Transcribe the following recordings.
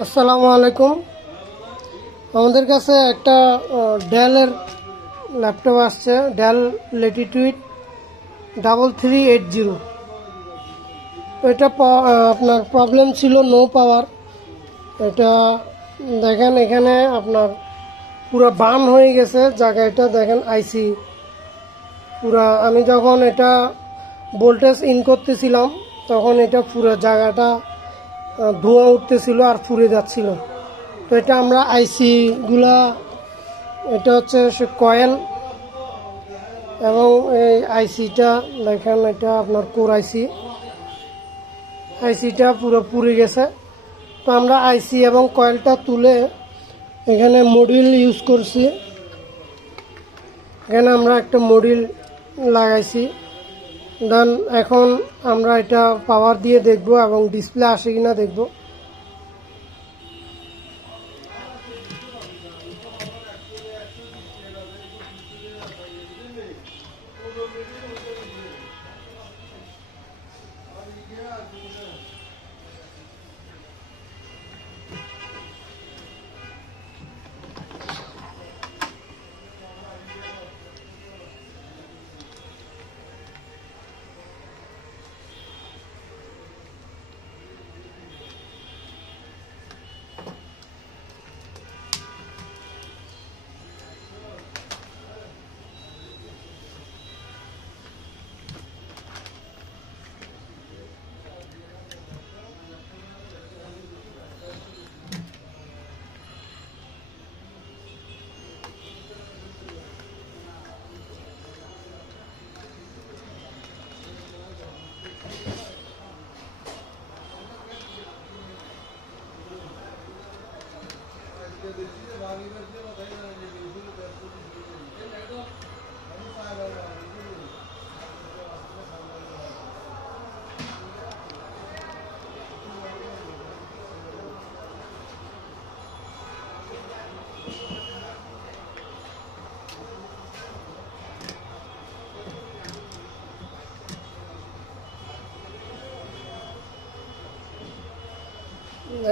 আসসালামু আলাইকুম। আমাদের কাছে একটা ডেলের ল্যাপটপ আসছে, ডেল ল্যাটিটিউড 3380। এটা আপনার প্রবলেম ছিল নো পাওয়ার। এটা দেখেন এখানে আপনার পুরো বার্ন হয়ে গেছে জায়গাটা, দেখেন আইসি পুরা। আমি যখন এটা ভোল্টেজ ইন করতেছিলাম তখন এটা পুরো জায়গাটা ধোঁয়া উঠতেছিল আর পুড়ে যাচ্ছিল। তো এটা আমরা আইসিগুলা, এটা হচ্ছে সে কয়েল, এবং এই আইসিটা দেখেন এটা আপনার কোর আইসিটা পুরো পুড়ে গেছে। তো আমরা আইসি এবং কয়েলটা তুলে এখানে মডিউল ইউজ করছি। এখানে আমরা একটা মডিউল লাগাইছি। দেন এখন আমরা এটা পাওয়ার দিয়ে দেখব এবং ডিসপ্লে আসে কিনা দেখব।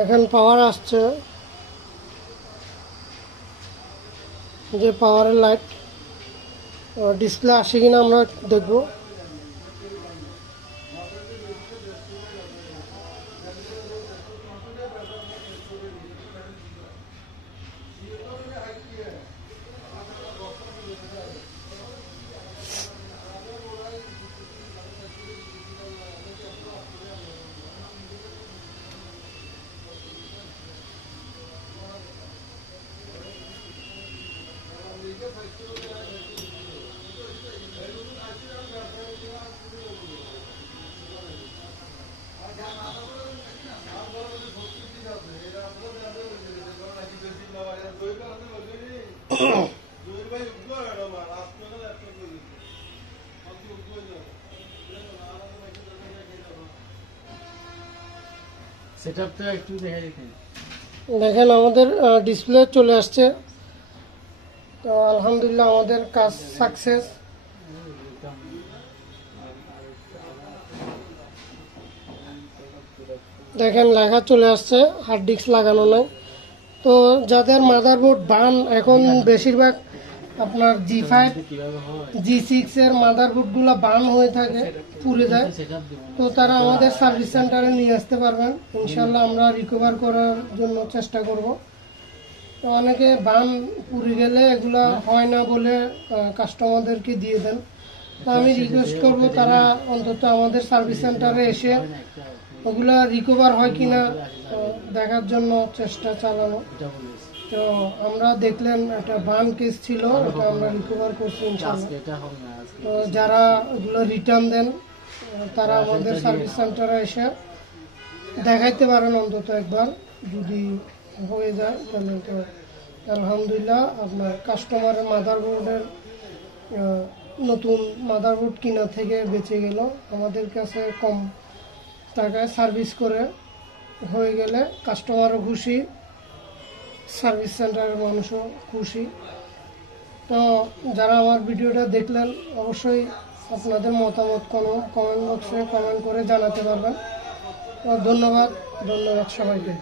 এখন পাওয়ার আসছে, যে পাওয়ারের লাইট ডিসপ্লে আসে কিনা আমরা দেখব। দেখেন আমাদের ডিসপ্লে চলে আসছে। তো আলহামদুলিল্লাহ আমাদের কাজ সাকসেস। দেখেন লেখা চলে আসছে, হার্ড ডিস্ক লাগানো নাই। তো যাদের মাদারবোর্ড বার্ন, এখন বেশিরভাগ আপনার G5 G6 এর মাদারবোর্ডগুলো বার্ন হয়ে থাকে, পুড়ে যায়, তো তারা আমাদের সার্ভিস সেন্টারে নিয়ে আসতে পারবেন। ইনশাল্লাহ আমরা রিকভার করার জন্য চেষ্টা করব। তো অনেকে বার্ন পুড়ে গেলে এগুলা হয় না বলে কাস্টমারদেরকে দিয়ে দেন। তো আমি রিকোয়েস্ট করব তারা অন্তত আমাদের সার্ভিস সেন্টারে এসে ওগুলা রিকভার হয় কিনা দেখার জন্য চেষ্টা চালানো। তো আমরা দেখলেন একটা বার্ন কেস ছিল, এটা আমরা রিকভার করছি ইনশাআল্লাহ। তো যারা ওগুলো রিটার্ন দেন তারা আমাদের সার্ভিস সেন্টারে এসে দেখাইতে পারেন অন্তত একবার, যদি হয়ে যায় তাহলে। তো আলহামদুলিল্লাহ আপনার কাস্টমারের মাদারবোর্ডের নতুন মাদারবোর্ড কিনা থেকে বেঁচে গেল। আমাদের কাছে কম টাকায় সার্ভিস করে হয়ে গেলে কাস্টমারও খুশি, সার্ভিস সেন্টারের মানুষও খুশি। তো যারা আমার ভিডিওটা দেখলেন অবশ্যই আপনাদের মতামত কমেন্ট বক্সে কমেন্ট করে জানাতে পারবেন। ধন্যবাদ সবাইকে।